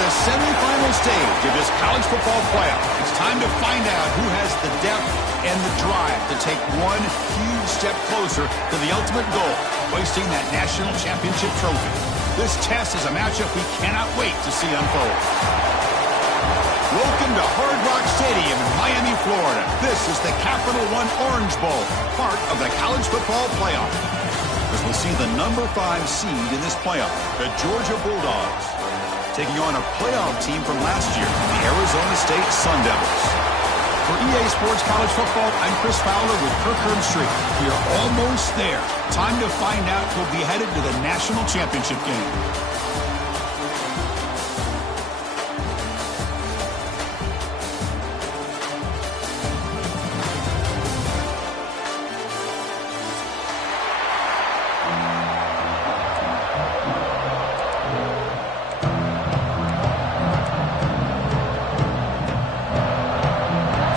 The semifinal stage of this college football playoff. It's time to find out who has the depth and the drive to take one huge step closer to the ultimate goal, hoisting that national championship trophy. This test is a matchup we cannot wait to see unfold. Welcome to Hard Rock Stadium in Miami, Florida. This is the Capital One Orange Bowl, part of the college football playoff. As we'll see the number 5 seed in this playoff, the Georgia Bulldogs, taking on a playoff team from last year, the Arizona State Sun Devils. For EA Sports College Football, I'm Chris Fowler with Kirk Herbstreit. We are almost there. Time to find out who'll be headed to the national championship game.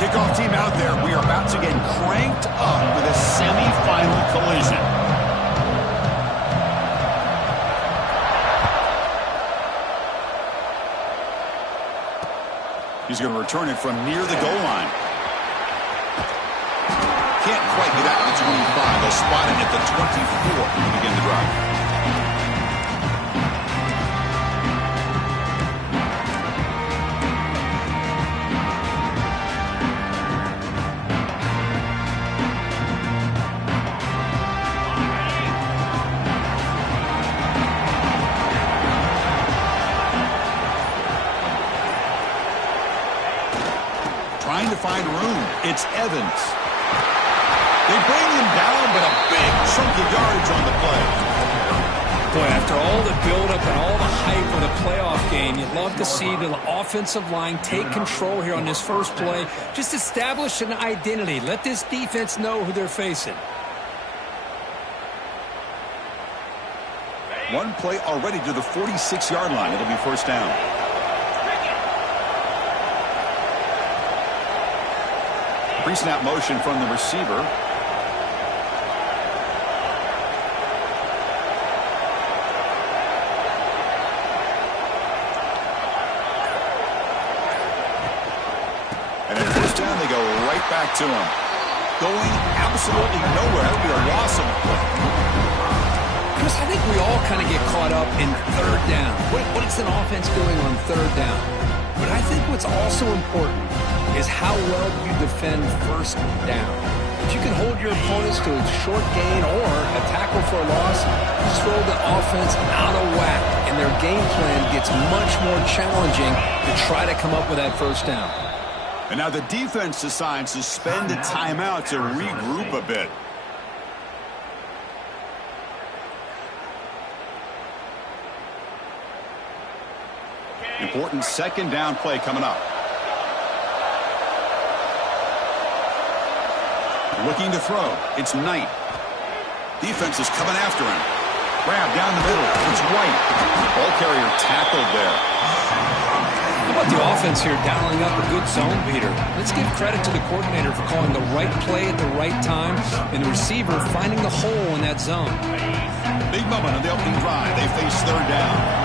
Kickoff team out there. We are about to get cranked up with a semi-final collision. He's going to return it from near the goal line. Can't quite get out to the 25. They'll spot it at the 24 to begin the drive. Trying to find room. It's Evans. They bring him down, but a big chunk of yardage on the play. Boy, after all the buildup and all the hype of the playoff game, you'd love to see the offensive line take control here on this first play. Just establish an identity. Let this defense know who they're facing. One play already to the 46-yard line. It'll be first down. Pre-snap motion from the receiver. And at first down, they go right back to him. Going absolutely nowhere. It'll be a loss of a play. Chris, I think we all kind of get caught up in third down. What is an offense doing on third down? But I think what's also important is how well you defend first down. If you can hold your opponents to a short gain or a tackle for a loss, you throw the offense out of whack, and their game plan gets much more challenging to try to come up with that first down. And now the defense decides to spend a timeout to regroup a bit. Important second down play coming up. Looking to throw. It's Knight. Defense is coming after him. Grab down the middle. It's White. Ball carrier tackled there. How about the offense here dialing up a good zone beater? Let's give credit to the coordinator for calling the right play at the right time and the receiver finding the hole in that zone. Big moment on the opening drive. They face third down.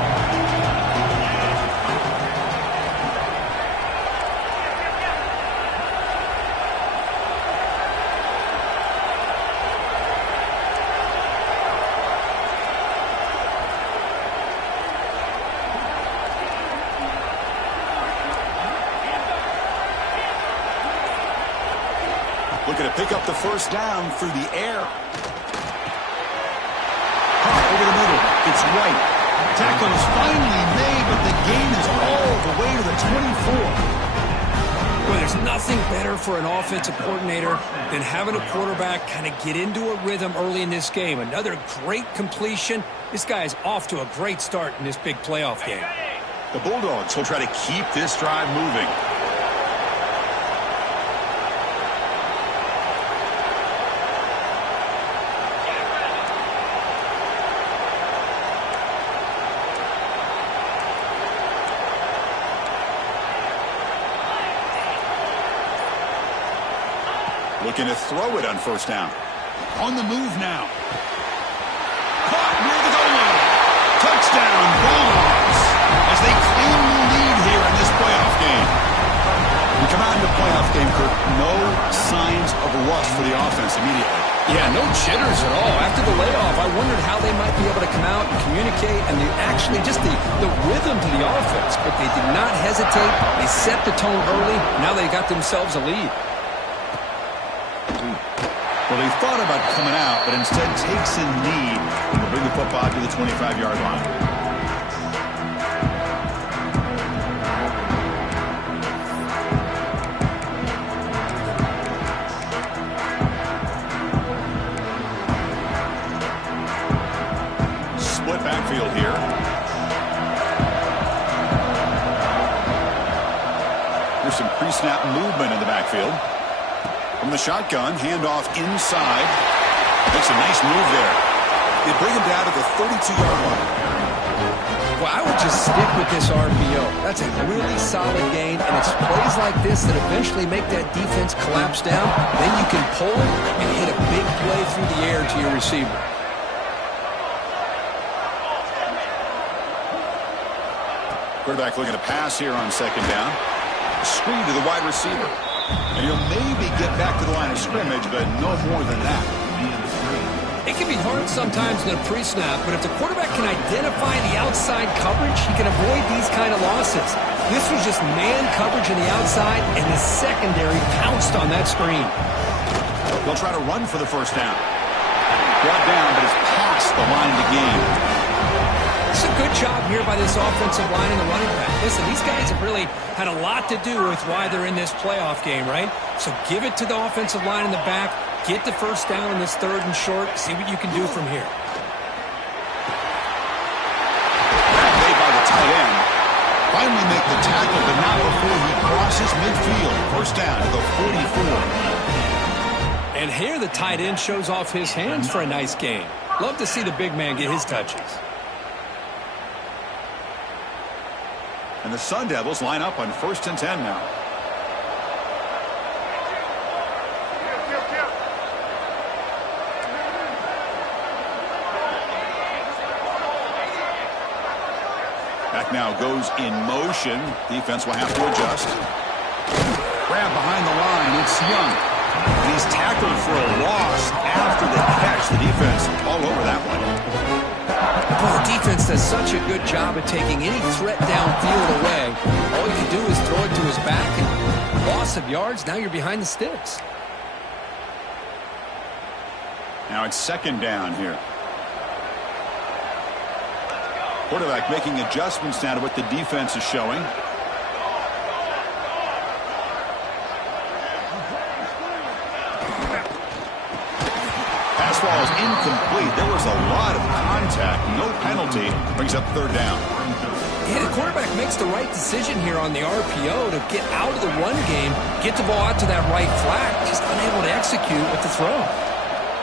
looking to pick up the first down through the air. Caught over the middle. It's White. Tackle is finally made, but the gain is all the way to the 24. Well, there's nothing better for an offensive coordinator than having a quarterback kind of get into a rhythm early in this game. Another great completion. This guy is off to a great start in this big playoff game. The Bulldogs will try to keep this drive moving. Looking to throw it on first down. On the move now. Caught near the goal line. Touchdown, Bulldogs, as they claim the lead here in this playoff game. We come out in the playoff game, Kirk. No signs of rust for the offense immediately. Yeah, no jitters at all. After the layoff, I wondered how they might be able to come out and communicate and actually just the rhythm to the offense. But they did not hesitate. They set the tone early. Now they got themselves a lead. Well, they thought about coming out, but instead takes a knee and will bring the football to the 25-yard line. Split backfield here. There's some pre-snap movement in the backfield. From the shotgun, handoff inside. Makes a nice move there. They bring him down to the 32-yard line. Well, I would just stick with this RPO. That's a really solid gain, and it's plays like this that eventually make that defense collapse down. Then you can pull it and hit a big play through the air to your receiver. Quarterback looking to pass here on second down. Screen to the wide receiver. And he'll maybe get back to the line of scrimmage, but no more than that. It can be hard sometimes in a pre-snap, but if the quarterback can identify the outside coverage, he can avoid these kind of losses. This was just man coverage on the outside, and the secondary pounced on that screen. They'll try to run for the first down. Brought down, but it's past the line to gain. It's a good job here by this offensive line and the running back. Listen, these guys have really had a lot to do with why they're in this playoff game, right? So give it to the offensive line in the back. Get the first down in this third and short. See what you can do from here. Made by the tight end. Finally make the tackle, but not before he crosses midfield. First down to the 44. And here the tight end shows off his hands for a nice gain. Love to see the big man get his touches. And the Sun Devils line up on 1st and 10 now. Back now goes in motion. Defense will have to adjust. Grab behind the line. It's Young. And he's tackled for a loss after the catch. The defense all over that one. Well, the defense does such a good job of taking any threat downfield away. All you can do is throw it to his back, and loss of yards, now you're behind the sticks. Now it's second down here. Quarterback making adjustments now to what the defense is showing. Pass ball is incomplete. There was a lot of contact. No penalty. Brings up third down. Yeah, the quarterback makes the right decision here on the RPO to get out of the run game, get the ball out to that right flat, just unable to execute with the throw.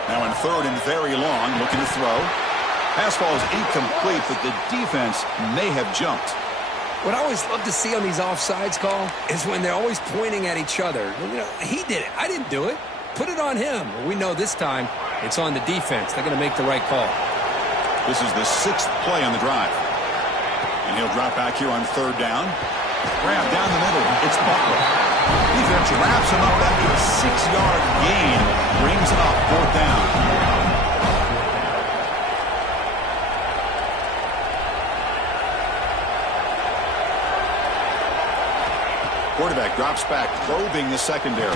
Now in third and very long, looking to throw. Pass ball is incomplete, but the defense may have jumped. What I always love to see on these offsides call is when they're always pointing at each other. You know, he did it. I didn't do it. Put it on him. We know this time it's on the defense. They're going to make the right call. This is the 6th play on the drive. And he'll drop back here on third down. Grab down the middle. It's Butler. Defense wraps him up after a 6-yard gain. Brings up fourth down. Quarterback drops back, probing the secondary.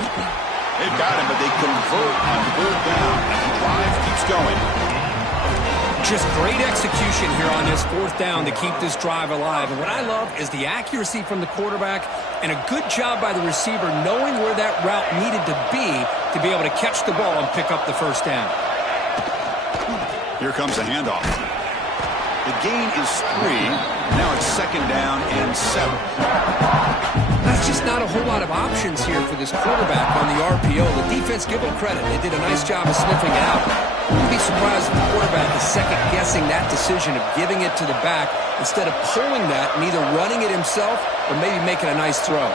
They've got him, but they convert on 3rd down, and the drive keeps going. Just great execution here on this 4th down to keep this drive alive. And what I love is the accuracy from the quarterback and a good job by the receiver knowing where that route needed to be able to catch the ball and pick up the 1st down. Here comes a handoff. The gain is 3. Now it's 2nd down and 7. That's just not a whole lot of options here for this quarterback on the RPO. The defense, give them credit. They did a nice job of sniffing it out. You'd be surprised if the quarterback is second-guessing that decision of giving it to the back instead of pulling that and either running it himself or maybe making a nice throw.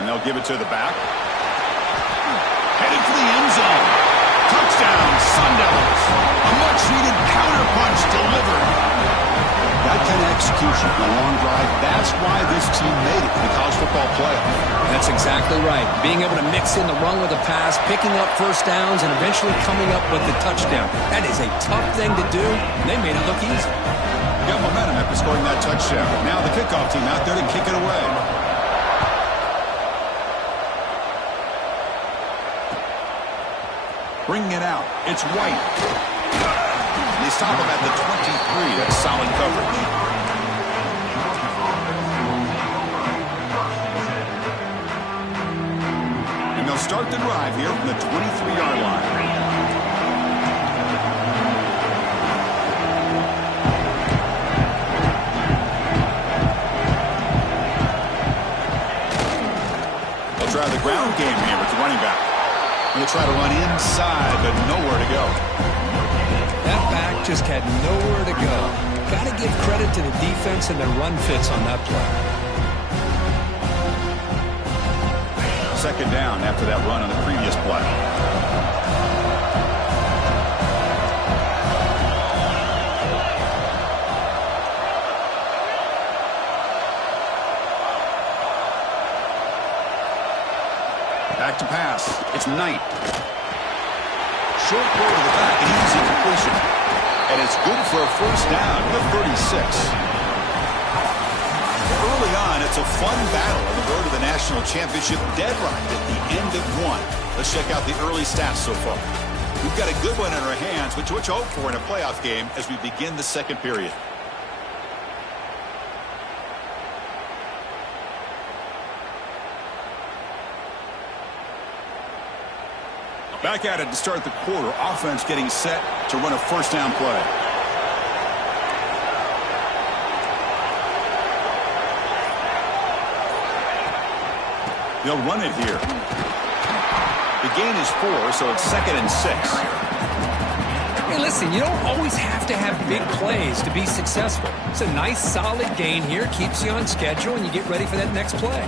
And they'll give it to the back. Headed for the end zone. Touchdown, Sun Devils. A much-needed counterpunch delivered. That kind of execution on a long drive, that's why this team made it to the college football playoff. That's exactly right. Being able to mix in the run with the pass, picking up 1st downs, and eventually coming up with the touchdown. That is a tough thing to do, and they made it look easy. Got momentum after scoring that touchdown. Now the kickoff team out there to kick it away. Bringing it out. It's White. They stop him at the 23. That's solid coverage. And they'll start the drive here from the 23-yard line. They'll try the ground game here with the running back. They'll try to run inside, but nowhere to go. That back just had nowhere to go. Got to give credit to the defense and their run fits on that play. 2nd down after that run on the previous play. Back to pass. It's Knight. Short throw to the back, an easy completion. And it's good for a 1st down to the 36. Early on, it's a fun battle on the road to the national championship, deadlocked at the end of 1. Let's check out the early stats so far. We've got a good one in our hands, which we hope for in a playoff game as we begin the 2nd period. Back at it to start the quarter. Offense getting set to run a 1st down play. They'll run it here. The gain is 4, so it's 2nd and 6. Hey, listen, you don't always have to have big plays to be successful. It's a nice, solid gain here. Keeps you on schedule, and you get ready for that next play.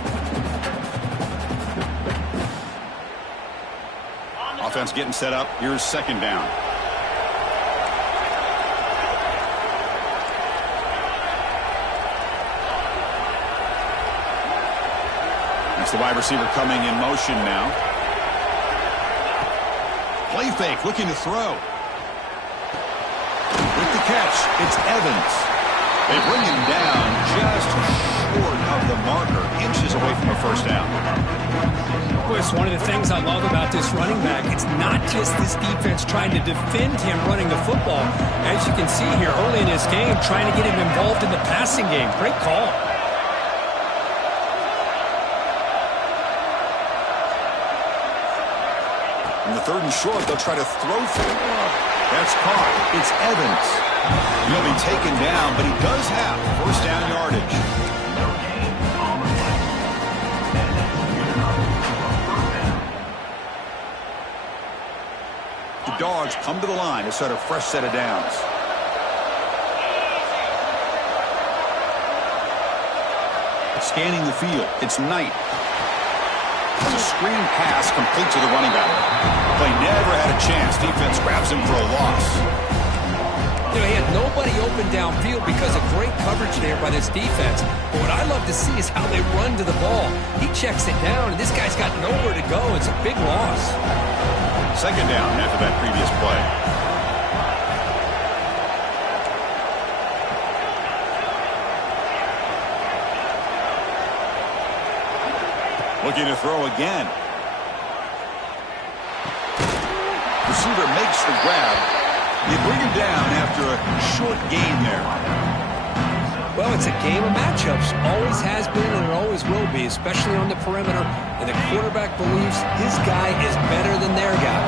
Offense getting set up. Here's 2nd down. That's the wide receiver coming in motion now. Play fake, looking to throw. With the catch, it's Evans. They bring him down just short of the marker, inches away from a 1st down. It's one of the things I love about this running back. It's not just this defense trying to defend him running the football. As you can see here early in this game, trying to get him involved in the passing game. Great call. In the 3rd and short, they'll try to throw for it. That's caught. It's Evans. He'll be taken down, but he does have 1st down yardage. The Dogs come to the line to start a fresh set of downs. Scanning the field, it's Knight. It's a screen pass complete to the running back. Play never had a chance. Defense grabs him for a loss. You know, he had nobody open downfield because of great coverage there by this defense. But what I love to see is how they run to the ball. He checks it down, and this guy's got nowhere to go. It's a big loss. 2nd down after that previous play. Looking to throw again. Receiver makes the grab. You bring him down after a short gain there. Well, it's a game of matchups. Always has been and it always will be, especially on the perimeter. And the quarterback believes his guy is better than their guy.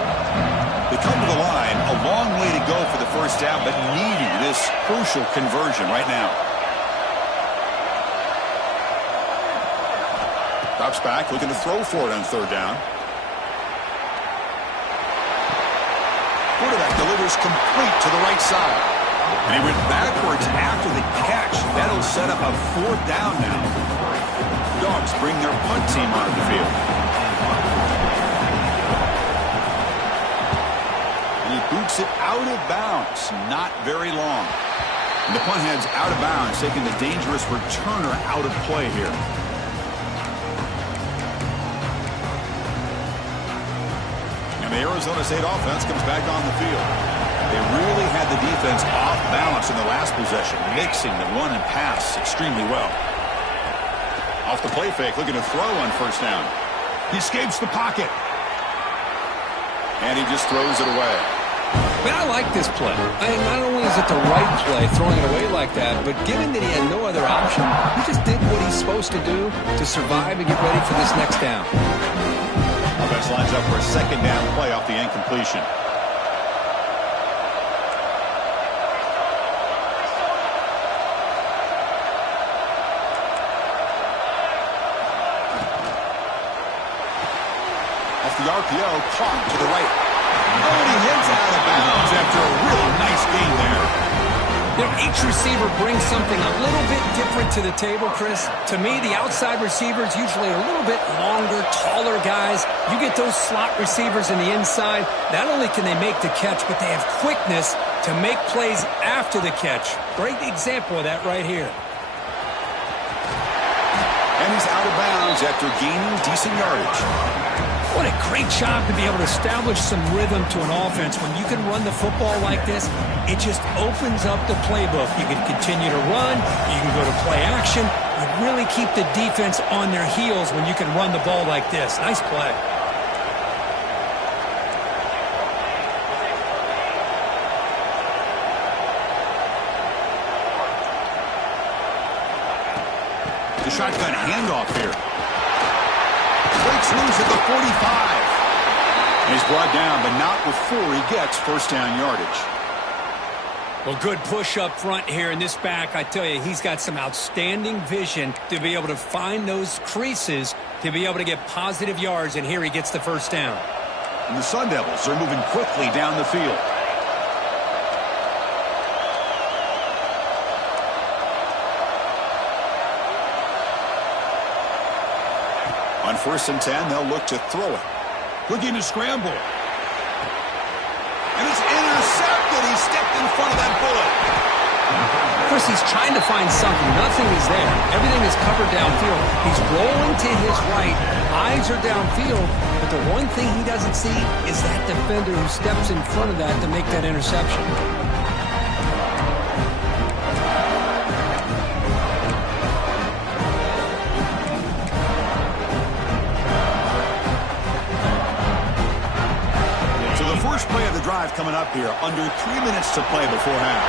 They come to the line, a long way to go for the first down, but needing this crucial conversion right now. Drops back, looking to throw for it on third down. Quarterback delivers complete to the right side. And he went backwards after the catch. That'll set up a fourth down now. Dogs bring their punt team onto the field. And he boots it out of bounds. Not very long. And the punt heads out of bounds, taking the dangerous returner out of play here. And the Arizona State offense comes back on the field. They really had the defense off balance in the last possession, mixing the run and pass extremely well. Off the play fake, looking to throw on first down. He escapes the pocket. And he just throws it away. Man, I like this play. I mean, not only is it the right play, throwing it away like that, but given that he had no other option, he just did what he's supposed to do to survive and get ready for this next down. Offense lines up for a second down play off the incompletion. The RPO caught to the right. Oh, and he heads out of bounds after a really nice gain there. You know, each receiver brings something a little bit different to the table, Chris. To me, the outside receivers usually a little bit longer, taller guys. You get those slot receivers in the inside. Not only can they make the catch, but they have quickness to make plays after the catch. Great example of that right here. And he's out of bounds after gaining decent yardage. What a great job to be able to establish some rhythm to an offense. When you can run the football like this, it just opens up the playbook. You can continue to run. You can go to play action. You really keep the defense on their heels when you can run the ball like this. Nice play. The shotgun handoff here. Breaks loose at the 45. He's brought down, but not before he gets first down yardage. Well, good push up front here in this back. I tell you, he's got some outstanding vision to be able to find those creases, to be able to get positive yards, and here he gets the first down. And the Sun Devils are moving quickly down the field. On 1st and 10, they'll look to throw it. Looking to scramble. And it's intercepted. He stepped in front of that bullet. Of course, he's trying to find something. Nothing is there. Everything is covered downfield. He's rolling to his right. Eyes are downfield. But the one thing he doesn't see is that defender who steps in front of that to make that interception. Play of the drive coming up here. Under 3 minutes to play before half.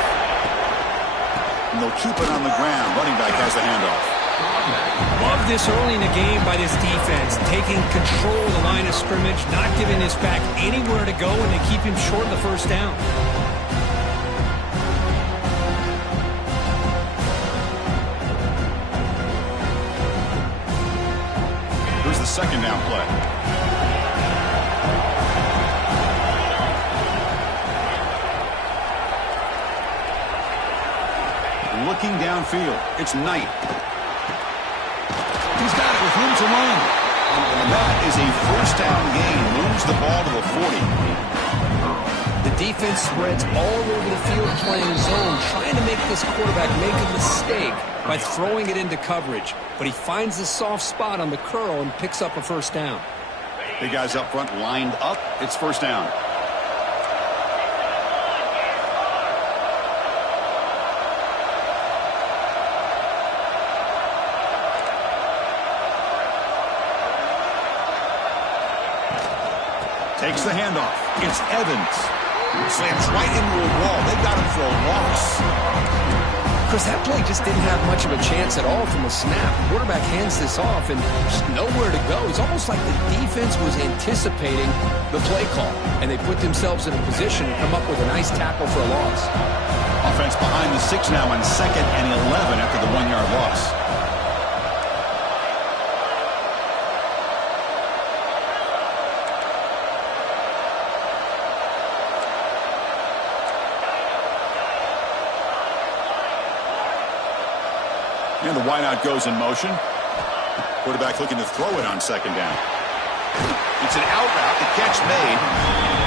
And they'll keep it on the ground. Running back has the handoff. Love this early in the game by this defense. Taking control of the line of scrimmage. Not giving this back anywhere to go. And they keep him short of the first down. Here's the second down play. Looking downfield. It's Knight. He's got it with room to run. And that is a first down gain. Moves the ball to the 40. The defense spreads all over the field playing zone, trying to make this quarterback make a mistake by throwing it into coverage. But he finds the soft spot on the curl and picks up a first down. Big guys up front lined up. It's first down. Takes the handoff. It's Evans. Slams right into a wall. They got him for a loss. Chris, that play just didn't have much of a chance at all from the snap. The quarterback hands this off and just nowhere to go. It's almost like the defense was anticipating the play call, and they put themselves in a position to come up with a nice tackle for a loss. Offense behind the 6 now on 2nd and 11 after the 1-yard loss. And the wideout goes in motion. Quarterback looking to throw it on 2nd down. It's an out route. The catch made.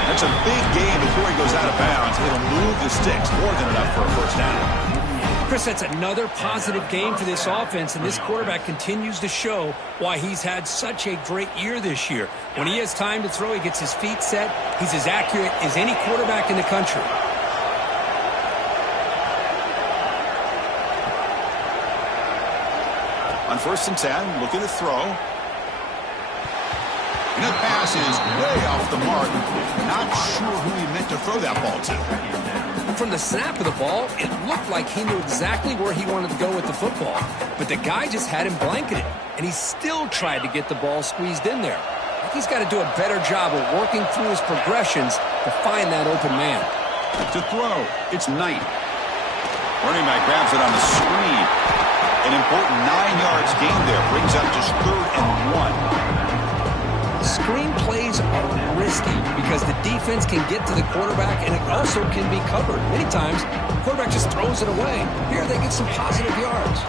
That's a big gain before he goes out of bounds. It'll move the sticks more than enough for a first down. Chris, that's another positive game for this offense, and this quarterback continues to show why he's had such a great year this year. When he has time to throw, he gets his feet set. He's as accurate as any quarterback in the country. On 1st and 10, looking to throw. And the pass is way off the mark. Not sure who he meant to throw that ball to. From the snap of the ball, it looked like he knew exactly where he wanted to go with the football. But the guy just had him blanketed, and he still tried to get the ball squeezed in there. I think he's got to do a better job of working through his progressions to find that open man. To throw, it's Knight. Running back grabs it on the screen. An important 9 yards gain there. Brings up just 3rd and 1. Screen plays are risky because the defense can get to the quarterback and it also can be covered. Many times, the quarterback just throws it away. Here they get some positive yards.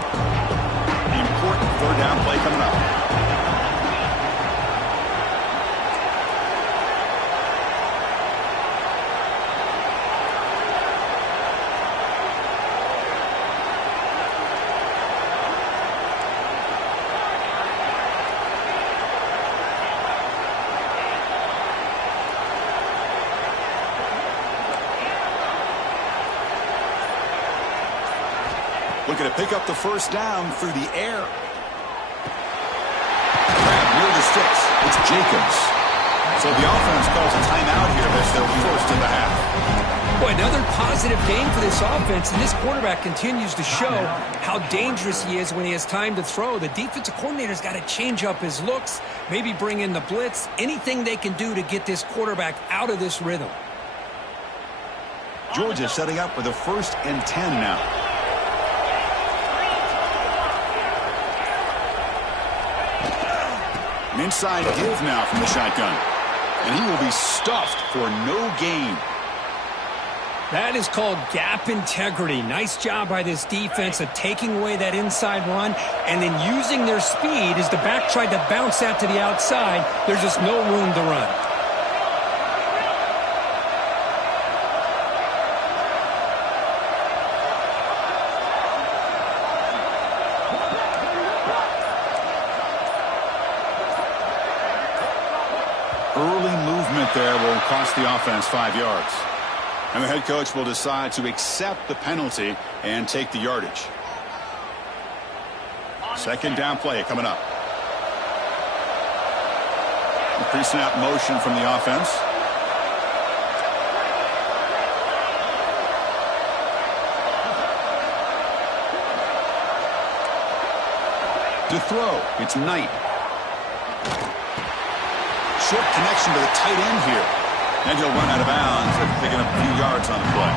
The important 3rd down play coming up. Looking to pick up the first down through the air. Grab near the sticks. It's Jacobs. So the offense calls a timeout here as they're forced in the half. Boy, another positive game for this offense, and this quarterback continues to show how dangerous he is when he has time to throw. The defensive coordinator's got to change up his looks, maybe bring in the blitz, anything they can do to get this quarterback out of this rhythm. Georgia setting up with a 1st and 10 now. An inside give now from the shotgun. And he will be stuffed for no gain. That is called gap integrity. Nice job by this defense of taking away that inside run and then using their speed as the back tried to bounce out to the outside. There's just no room to run. Early movement there will cost the offense 5 yards. And the head coach will decide to accept the penalty and take the yardage. 2nd down play coming up. Pre-snap motion from the offense. To throw, it's Knight. Short connection to the tight end here. And he'll run out of bounds after picking up a few yards on the play.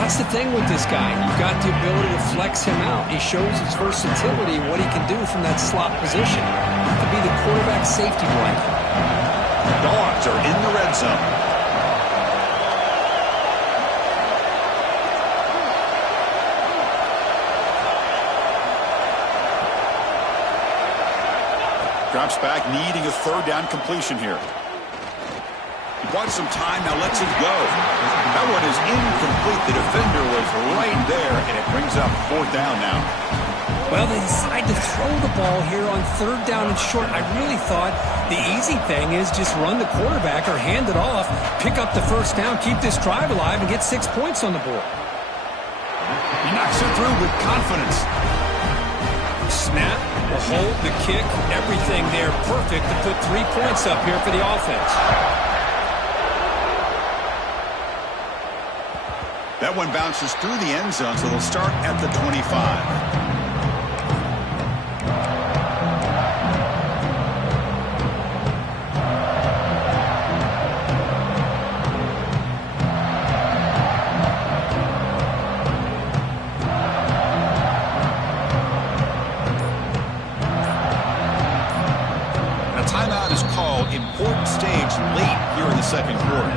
That's the thing with this guy. You've got the ability to flex him out. He shows his versatility and what he can do from that slot position. He could be the quarterback safety blanket. Dogs are in the red zone. Drops back, needing a 3rd down completion here. He wants some time, now lets it go. That one is incomplete. The defender was right there, and it brings up 4th down now. Well, they decide to throw the ball here on 3rd down and short. I really thought the easy thing is just run the quarterback or hand it off, pick up the 1st down, keep this drive alive, and get 6 points on the board. He knocks it through with confidence. Snap, the hold, the kick, everything there perfect to put 3 points up here for the offense. That one bounces through the end zone, so they'll start at the 25. Timeout is called. Important stage late here in the second quarter.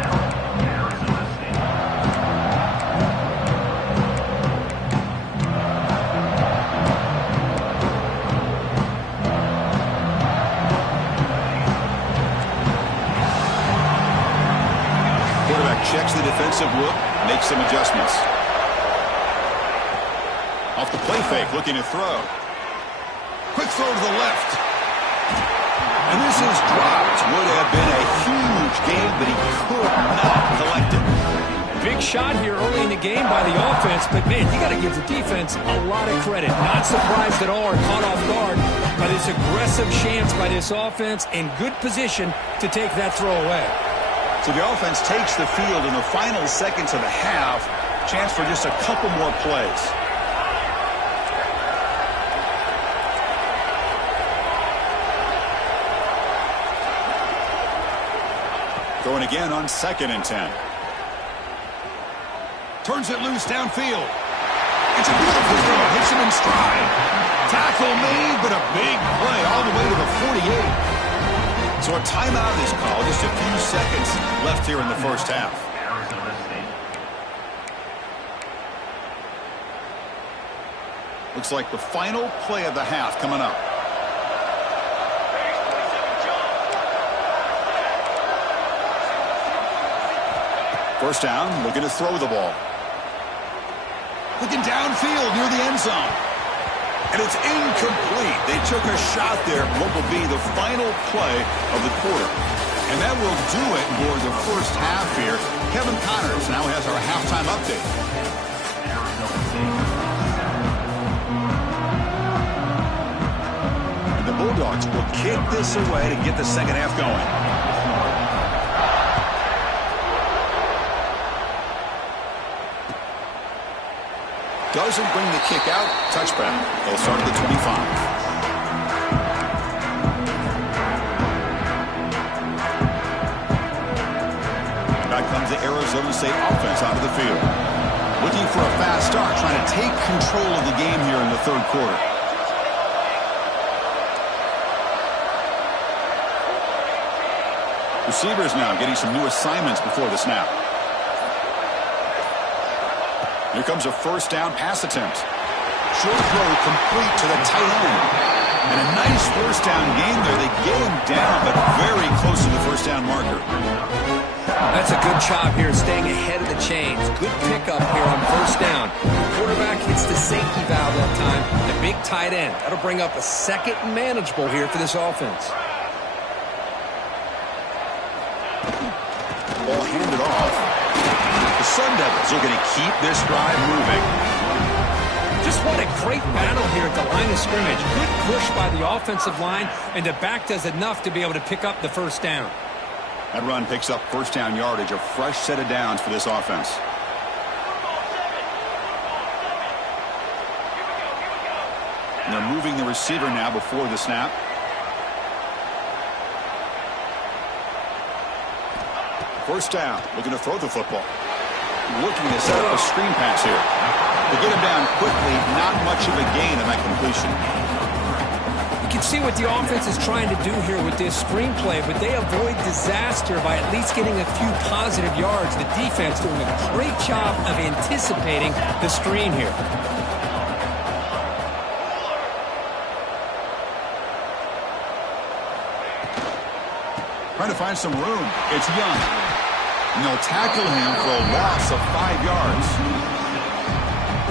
Quarterback checks the defensive look, makes some adjustments. Off the play fake, looking to throw. Quick throw to the left. And this is dropped. Would have been a huge game, but he could not collect it. Big shot here early in the game by the offense, but, man, you got to give the defense a lot of credit. Not surprised at all or caught off guard by this aggressive chance by this offense in good position to take that throw away. So the offense takes the field in the final seconds of the half. Chance for just a couple more plays. Going again on 2nd and 10. Turns it loose downfield. It's a beautiful throw. Hits him in stride. Tackle made, but a big play all the way to the 48. So a timeout is called. Just a few seconds left here in the first half. Looks like the final play of the half coming up. First down, looking to throw the ball. Looking downfield near the end zone. And it's incomplete. They took a shot there, what will be the final play of the quarter. And that will do it for the first half here. Kevin Connors now has our halftime update. And the Bulldogs will kick this away to get the second half going. Doesn't bring the kick out. Touchback. They'll start at the 25. Back comes the Arizona State offense out of the field. Looking for a fast start, trying to take control of the game here in the third quarter. Receivers now getting some new assignments before the snap. Here comes a first down pass attempt. Short throw complete to the tight end. And a nice first down gain there. They get him down, but very close to the first down marker. That's a good job here, staying ahead of the chains. Good pickup here on first down. Quarterback hits the safety valve that time. The big tight end. That'll bring up a second and manageable here for this offense. Ball handed off. The Sun Devils are going to keep this drive moving. Just what a great battle here at the line of scrimmage. Good push by the offensive line, and the back does enough to be able to pick up the first down. That run picks up first down yardage, a fresh set of downs for this offense. And they're moving the receiver now before the snap. First down, looking to throw the football. Looking to set up a screen pass here. They get him down quickly, not much of a gain on that completion. You can see what the offense is trying to do here with this screen play, but they avoid disaster by at least getting a few positive yards. The defense doing a great job of anticipating the screen here. Trying to find some room. It's Young. And they'll tackle him for a loss of 5 yards.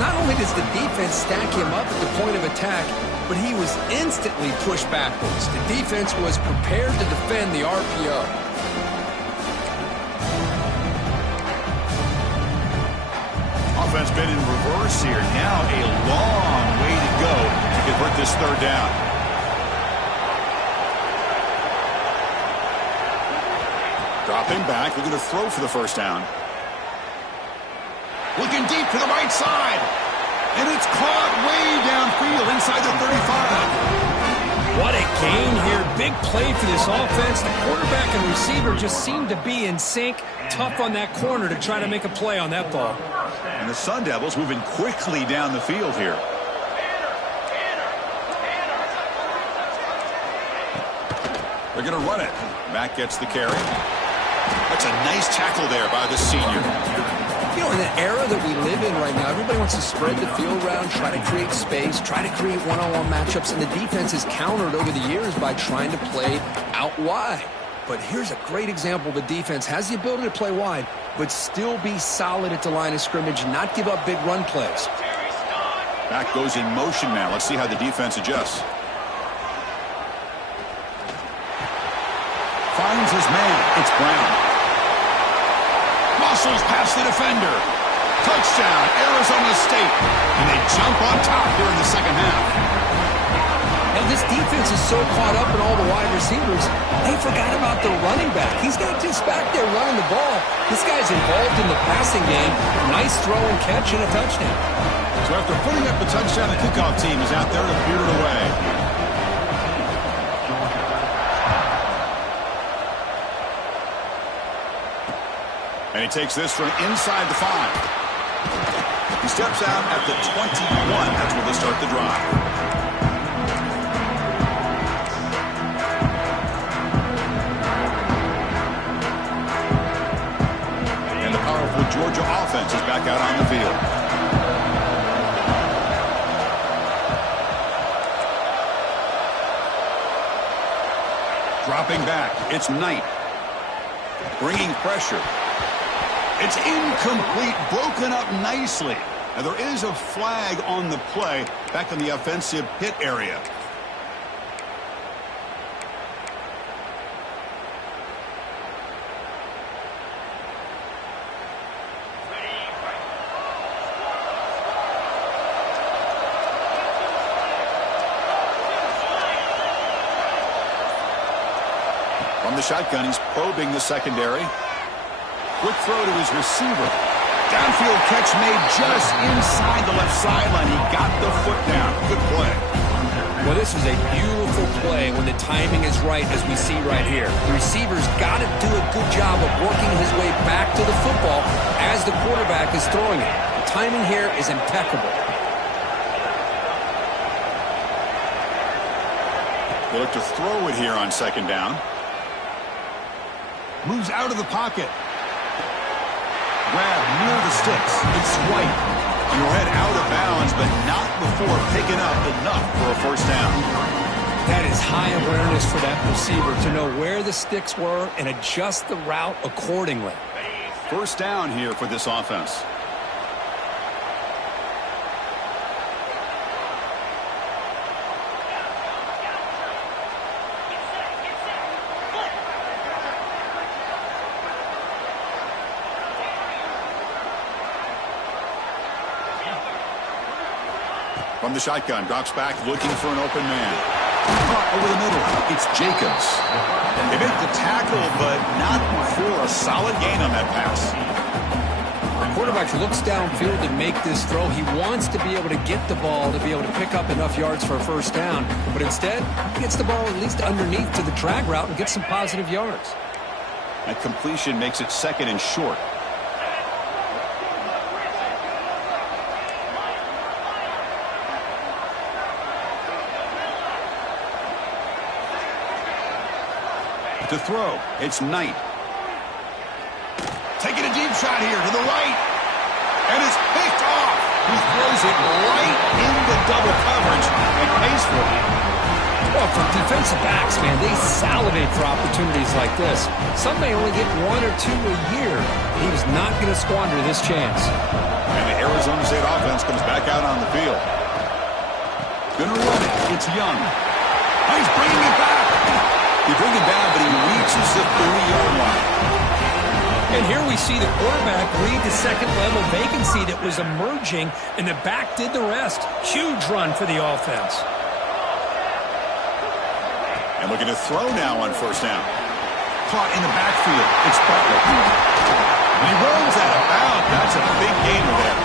Not only does the defense stack him up at the point of attack, but he was instantly pushed backwards. The defense was prepared to defend the RPO. Offense been in reverse here. Now a long way to go to convert this third down. Dropping back, looking to throw for the first down. Looking deep to the right side. And it's caught way downfield inside the 35. What a gain here. Big play for this offense. The quarterback and receiver just seem to be in sync. Tough on that corner to try to make a play on that ball. And the Sun Devils moving quickly down the field here. They're going to run it. Mack gets the carry. That's a nice tackle there by the senior. You know, in the era that we live in right now, everybody wants to spread the field around, try to create space, try to create one-on-one matchups, and the defense is countered over the years by trying to play out wide. But here's a great example. The defense has the ability to play wide, but still be solid at the line of scrimmage, not give up big run plays. Back goes in motion now. Let's see how the defense adjusts. Finds his man. It's Brown. Muscles past the defender. Touchdown, Arizona State. And they jump on top here in the second half. Now, this defense is so caught up in all the wide receivers, they forgot about the running back. He's not just back there running the ball. This guy's involved in the passing game. Nice throw and catch and a touchdown. So after putting up the touchdown, the kickoff team is out there to beat it away. And he takes this from inside the 5. He steps out at the 21. That's where they start the drive. And the powerful Georgia offense is back out on the field. Dropping back, it's Knight. Bringing pressure. It's incomplete, broken up nicely. Now there is a flag on the play back in the offensive pit area. From the shotgun, he's probing the secondary. Quick throw to his receiver. Downfield catch made just inside the left sideline. He got the foot down. Good play. Well, this is a beautiful play when the timing is right, as we see right here. The receiver's got to do a good job of working his way back to the football as the quarterback is throwing it. The timing here is impeccable. They look to throw it here on second down. Moves out of the pocket. Grab near the sticks. It's White. You'll head out of bounds, but not before picking up enough for a first down. That is high awareness for that receiver to know where the sticks were and adjust the route accordingly. First down here for this offense. From the shotgun, drops back, looking for an open man. Caught over the middle. It's Jacobs. They make the tackle, but not before a solid gain on that pass. The quarterback looks downfield to make this throw. He wants to be able to get the ball to be able to pick up enough yards for a first down. But instead, he gets the ball at least underneath to the drag route and gets some positive yards. That completion makes it second and short. To throw, it's Knight. Taking a deep shot here to the right. And it's picked off. He throws it right into double coverage and pays for it. Well, for defensive backs, man, they salivate for opportunities like this. Some may only get one or two a year. He was not going to squander this chance. And the Arizona State offense comes back out on the field. Gonna run it. It's Young. Oh, he's bringing it back. He brings it down, but he reaches the 30-yard line. And here we see the quarterback read the second-level vacancy that was emerging, and the back did the rest. Huge run for the offense. And looking to throw now on first down. Caught in the backfield. It's Butler. And he rolls out of bounds. That's a big gainer there.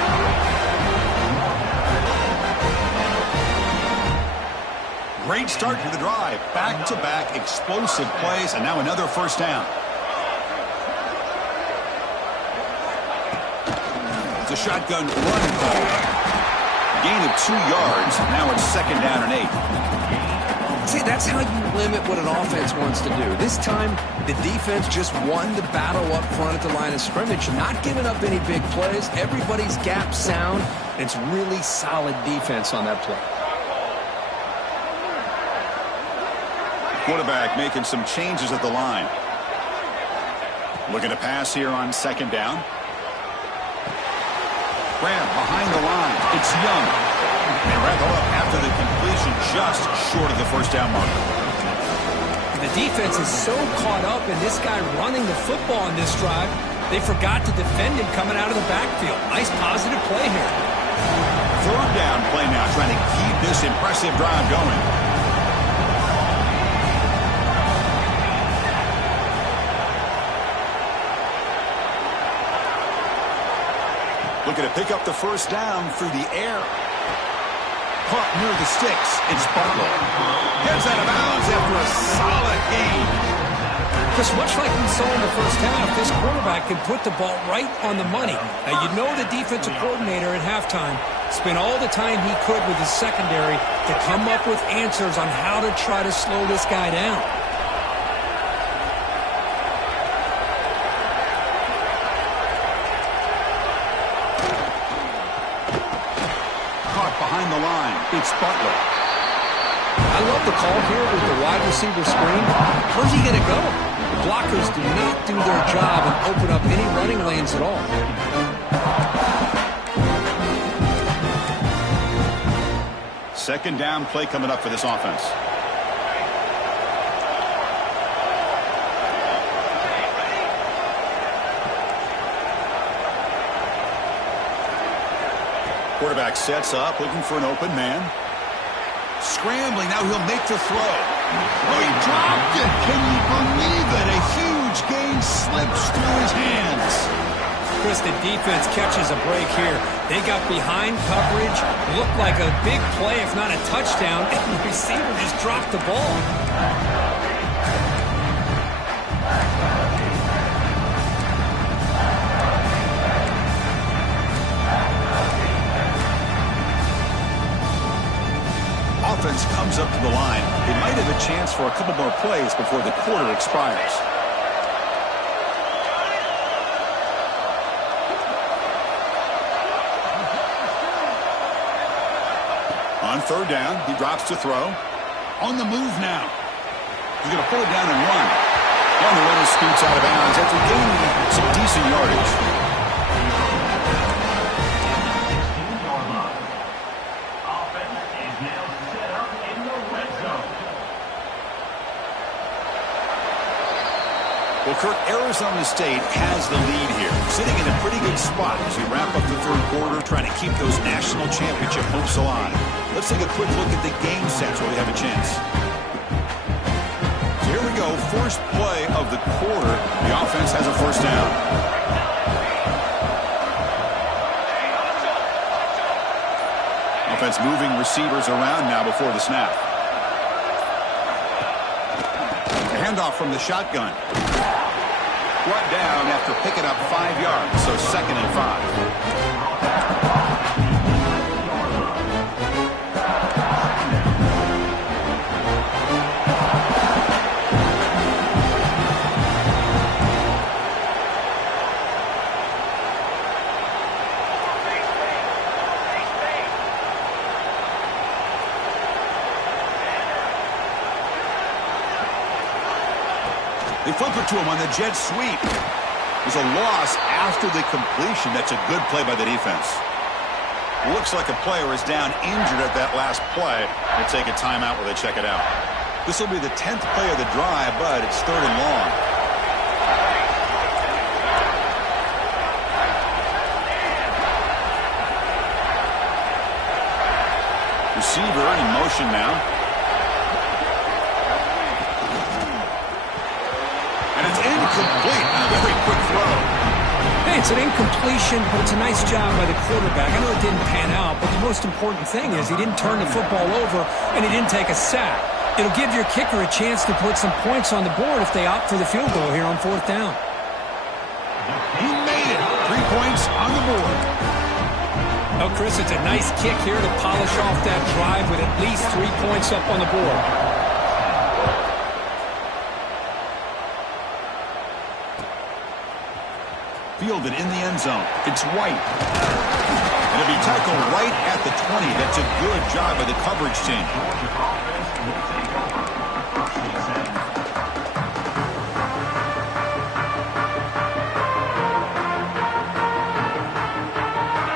Great start to the drive. Back-to-back explosive plays, and now another first down. It's a shotgun run call. Gain of 2 yards. Now it's second down and 8. See, that's how you limit what an offense wants to do. This time, the defense just won the battle up front at the line of scrimmage, not giving up any big plays. Everybody's gap sound. It's really solid defense on that play. Quarterback making some changes at the line. Looking to pass here on second down. Grab behind the line. It's Young. They wrap it up after the completion, just short of the first down marker. The defense is so caught up in this guy running the football in this drive, they forgot to defend him coming out of the backfield. Nice positive play here. Third down play now, trying to keep this impressive drive going. Looking to pick up the first down through the air. Caught near the sticks. It's Butler. Gets out of bounds after a solid gain. Because much like we saw in the first half, this quarterback can put the ball right on the money. Now, you know the defensive coordinator at halftime spent all the time he could with his secondary to come up with answers on how to try to slow this guy down. Behind the line, it's Butler. I love the call here with the wide receiver screen. Where's he going to go? The blockers do not do their job and open up any running lanes at all. Second down play coming up for this offense. Quarterback sets up, looking for an open man. Scrambling, now he'll make the throw. Oh, he dropped it. Can you believe it? A huge gain slips through his hands. Chris, the defense catches a break here. They got behind coverage, looked like a big play, if not a touchdown, and the receiver just dropped the ball. Offense comes up to the line. They might have a chance for a couple more plays before the quarter expires. On third down, he drops to throw. On the move now. He's going to pull it down and run. On the runner scoots out of bounds after gaining some decent yardage. Well, Kirk, Arizona State has the lead here, sitting in a pretty good spot as we wrap up the third quarter, trying to keep those national championship hopes alive. Let's take a quick look at the game sets where we have a chance. So here we go, first play of the quarter. The offense has a first down. Offense moving receivers around now before the snap. A handoff from the shotgun. Brought down after picking up 5 yards, so second and 5. They flip it to him on the jet sweep. There's a loss after the completion. That's a good play by the defense. Looks like a player is down injured at that last play. They'll take a timeout where they check it out. This will be the 10th play of the drive, but it's third and long. Receiver in motion now. Incomplete. A very quick throw. Hey, it's an incompletion, but it's a nice job by the quarterback. I know it didn't pan out, but the most important thing is he didn't turn the football over and he didn't take a sack. It'll give your kicker a chance to put some points on the board if they opt for the field goal here on 4th down. He made it. 3 points on the board. Oh, Chris, it's a nice kick here to polish off that drive with at least 3 points up on the board. Fielded in the end zone. It's White. And it'll be tackled right at the 20. That's a good job by the coverage team.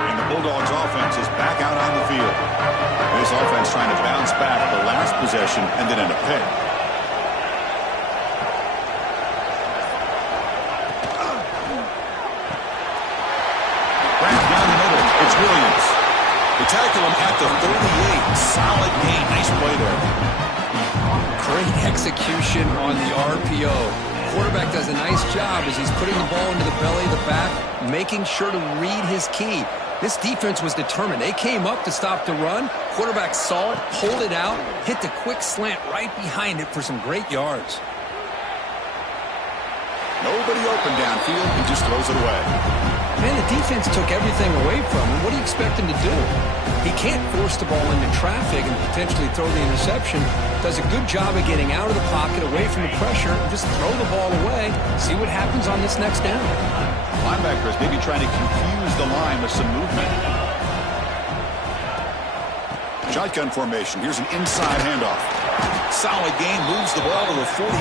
And the Bulldogs offense is back out on the field. This offense trying to bounce back. The last possession ended in a pick. Williams. They tackle him at the 38. Solid gain. Nice play there. Great execution on the RPO. Quarterback does a nice job as he's putting the ball into the belly of the back, making sure to read his key. This defense was determined. They came up to stop the run. Quarterback saw it, pulled it out, hit the quick slant right behind it for some great yards. Nobody open downfield. He just throws it away. Man, the defense took everything away from him. What do you expect him to do? He can't force the ball into traffic and potentially throw the interception. Does a good job of getting out of the pocket, away from the pressure, and just throw the ball away. See what happens on this next down. Linebackers maybe trying to confuse the line with some movement. Shotgun formation. Here's an inside handoff. Solid gain, moves the ball to the 43.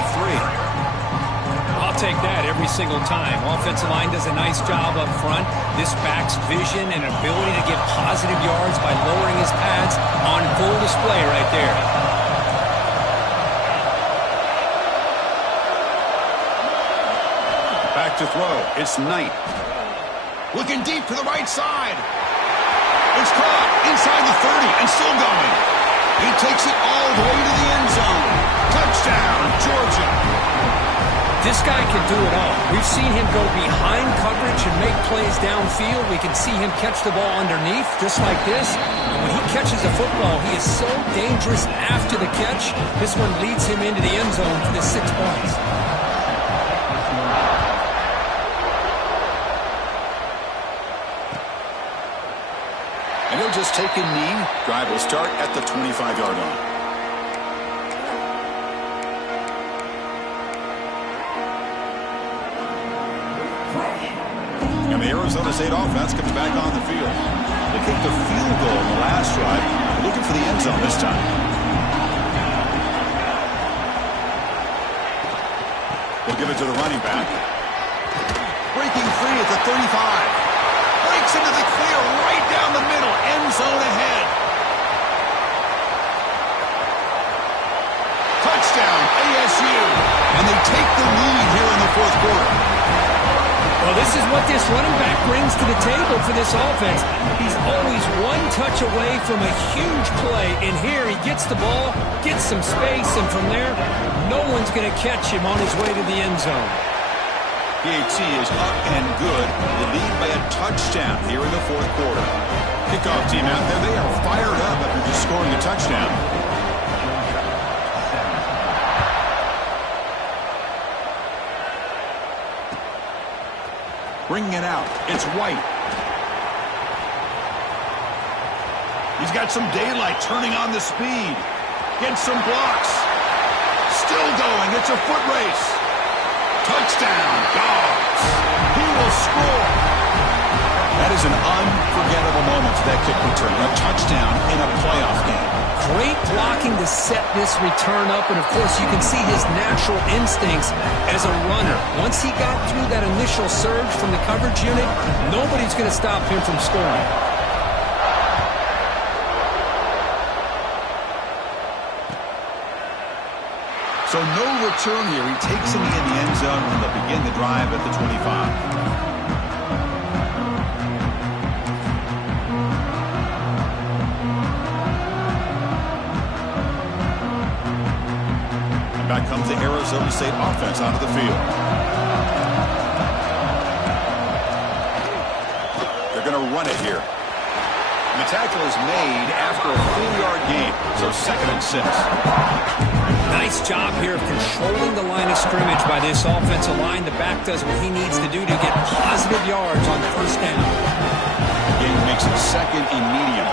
I'll take that every single time. Offensive line does a nice job up front. This back's vision and ability to get positive yards by lowering his pads on full display right there. Back to throw. It's Knight. Looking deep to the right side. It's caught inside the 30 and still going. He takes it all the way to the end zone. Touchdown, Georgia. This guy can do it all. We've seen him go behind coverage and make plays downfield. We can see him catch the ball underneath, just like this. And when he catches the football, he is so dangerous after the catch. This one leads him into the end zone for the 6 points. And he'll just take a knee. Drive will start at the 25-yard line. And the Arizona State offense comes back on the field. They kicked the field goal in the last drive. They're looking for the end zone this time. We'll give it to the running back. Breaking free at the 35. Breaks into the clear right down the middle. End zone ahead. Touchdown, ASU. And they take the lead here in the fourth quarter. Well, this is what this running back brings to the table for this offense. He's always one touch away from a huge play, and here he gets the ball, gets some space, and from there, no one's going to catch him on his way to the end zone. PHC is up and good. The lead by a touchdown here in the fourth quarter. Kickoff team out there, they are fired up after just scoring a touchdown. Bringing it out. It's White. He's got some daylight, turning on the speed. Gets some blocks. Still going. It's a foot race. Touchdown, Dogs. He will score. That is an unforgettable moment for that kick return. A touchdown in a playoff game. Great blocking to set this return up, and of course you can see his natural instincts as a runner. Once he got through that initial surge from the coverage unit, nobody's going to stop him from scoring. So no return here. He takes him in the end zone, and they'll begin the drive at the 25. Back comes the Arizona State offense onto the field. run it here. And the tackle is made after a 4-yard gain, so 2nd and 6. Nice job here of controlling the line of scrimmage by this offensive line. The back does what he needs to do to get positive yards on 1st down. Again, makes it 2nd and medium.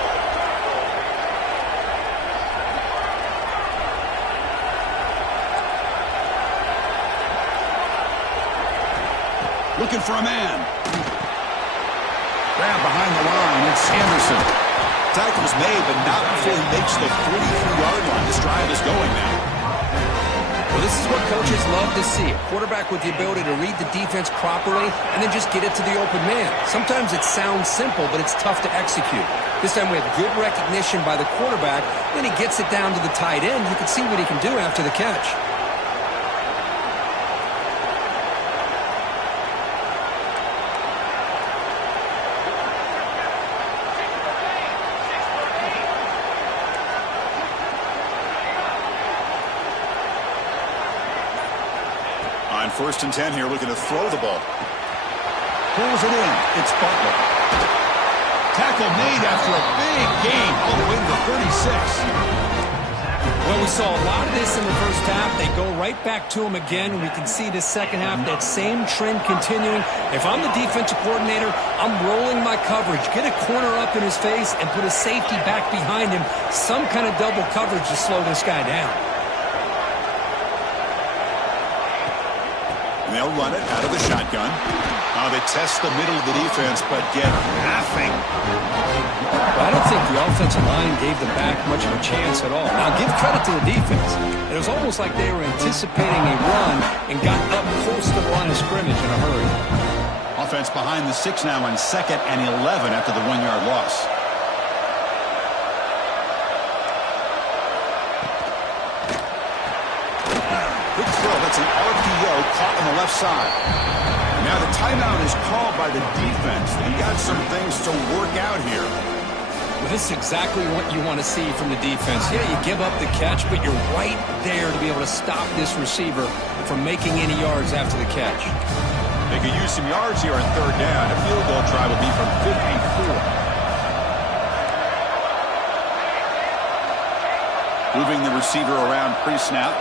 Looking for a man. Grab behind the line. It's Anderson. Tackle's made, but not before he makes the 43-yard line. This drive is going now. Well, this is what coaches love to see. A quarterback with the ability to read the defense properly and then just get it to the open man. Sometimes it sounds simple, but it's tough to execute. This time we have good recognition by the quarterback. When he gets it down to the tight end, you can see what he can do after the catch. On 1st and 10 here, looking to throw the ball. Pulls it in. It's Butler. Tackle made after a big gain all the way to the 36. Well, we saw a lot of this in the first half. They go right back to him again. We can see the second half, that same trend continuing. If I'm the defensive coordinator, I'm rolling my coverage. Get a corner up in his face and put a safety back behind him. Some kind of double coverage to slow this guy down. They'll run it out of the shotgun. They test the middle of the defense, but get nothing. Well, I don't think the offensive line gave them back much of a chance at all. Now, give credit to the defense. It was almost like they were anticipating a run and got up close to the line of scrimmage in a hurry. Offense behind the 6 now on 2nd and 11 after the 1-yard loss. Good throw. That's an RPO caught on the left side. Now the timeout is called by the defense. They got some things to work out here. Well, this is exactly what you want to see from the defense. Yeah, you give up the catch, but you're right there to be able to stop this receiver from making any yards after the catch. They could use some yards here on 3rd down. A field goal try will be from 54. Moving the receiver around pre-snap.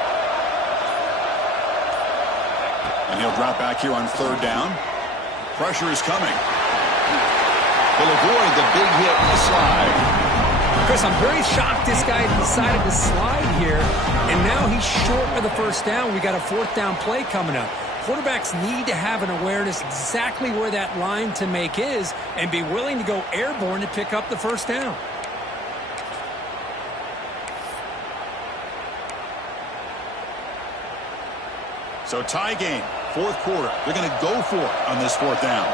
And he'll drop back here on 3rd down. Pressure is coming. He'll avoid the big hit and the slide. Chris, I'm very shocked this guy decided to slide here, and now he's short of the 1st down. We got a 4th down play coming up. Quarterbacks need to have an awareness exactly where that line to make is and be willing to go airborne to pick up the 1st down. So tie game, 4th quarter. They're going to go for it on this 4th down.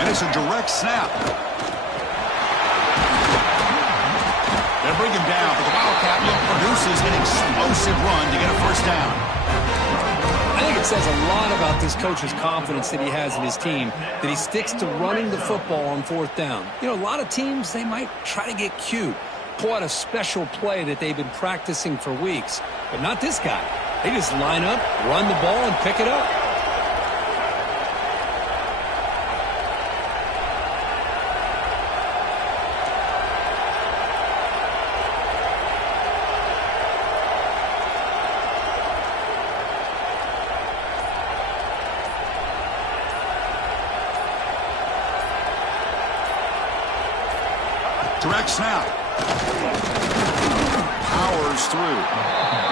And it's a direct snap. They'll bring him down, but the Wildcat produces an explosive run to get a 1st down. I think it says a lot about this coach's confidence that he has in his team, that he sticks to running the football on 4th down. You know, a lot of teams, they might try to get cute, pull out a special play that they've been practicing for weeks. But not this guy. They just line up, run the ball, and pick it up. Direct snap. Powers through.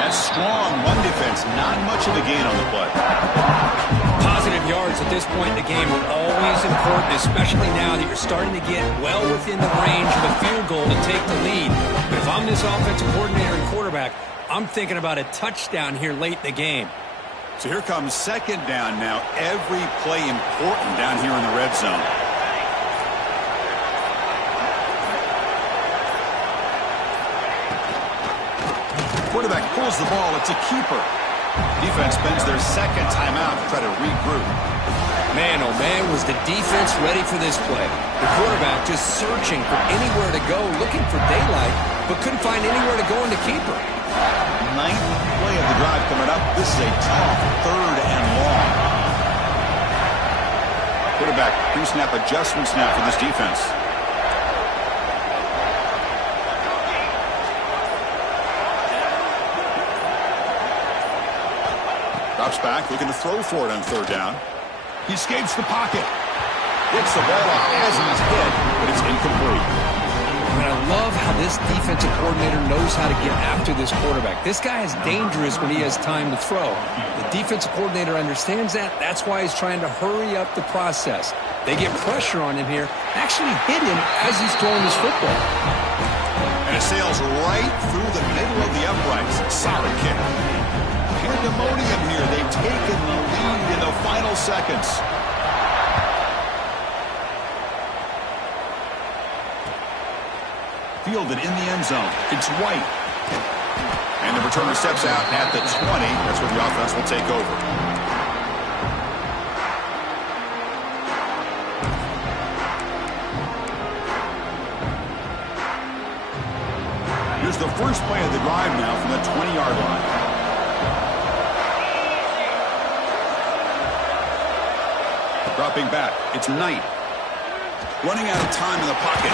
That strong run defense. Not much of a gain on the play. Positive yards at this point in the game are always important, especially now that you're starting to get well within the range of a field goal to take the lead. But if I'm this offensive coordinator and quarterback, I'm thinking about a touchdown here late in the game. So here comes 2nd down now. Every play important down here in the red zone. Quarterback pulls the ball. It's a keeper. Defense spends their 2nd timeout to try to regroup. Man, oh man, was the defense ready for this play. The quarterback just searching for anywhere to go, looking for daylight, but couldn't find anywhere to go in the keeper. ninth play of the drive coming up. This is a tough 3rd and long. Quarterback pre-snap adjustment snap for this defense. Drops back, looking to throw for it on 3rd down. He escapes the pocket. Gets the ball off as he's hit, but it's incomplete. And I love how this defensive coordinator knows how to get after this quarterback. This guy is dangerous when he has time to throw. The defensive coordinator understands that. That's why he's trying to hurry up the process. They get pressure on him here, actually hit him as he's throwing this football. And it sails right through the middle of the uprights. Solid kick. Pandemonium here. They've taken the lead in the final seconds. Fielded in the end zone. It's White. And the returner steps out at the 20. That's where the offense will take over. Here's the first play of the drive now from the 20-yard line. Dropping back. It's Knight. Running out of time in the pocket.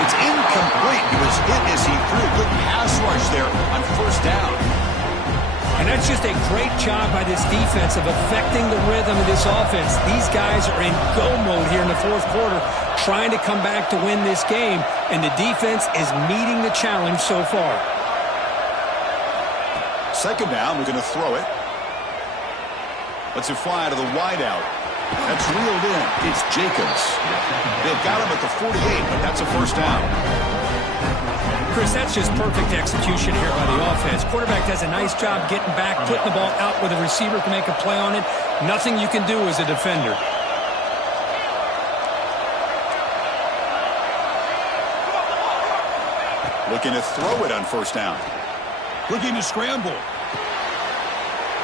It's incomplete. He was hit as he threw. Good pass rush there on 1st down. And that's just a great job by this defense of affecting the rhythm of this offense. These guys are in go mode here in the 4th quarter, trying to come back to win this game, and the defense is meeting the challenge so far. 2nd down, we're going to throw it. Lets it fly to the wideout. That's reeled in. It's Jacobs. They've got him at the 48, but that's a 1st down. Chris, that's just perfect execution here by the offense. Quarterback does a nice job getting back, putting the ball out where the receiver can make a play on it. Nothing you can do as a defender. Looking to throw it on 1st down. Looking to scramble.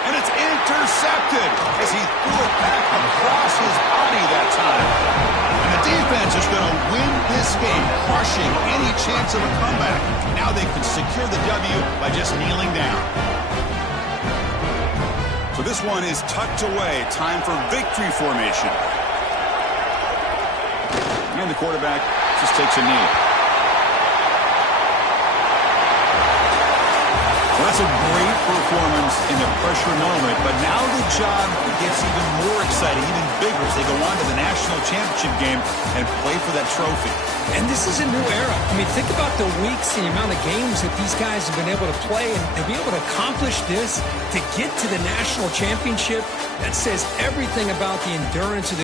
And it's intercepted as he threw it back across his body that time. And the defense is going to win this game, crushing any chance of a comeback. Now they can secure the W by just kneeling down. So this one is tucked away. Time for victory formation. And the quarterback just takes a knee. Well, that's a great performance in a pressure moment, but now the job gets even more exciting, even bigger as they go on to the national championship game and play for that trophy. And this is a new era. I mean, think about the weeks, the amount of games that these guys have been able to play, and to be able to accomplish this, to get to the national championship, that says everything about the endurance of the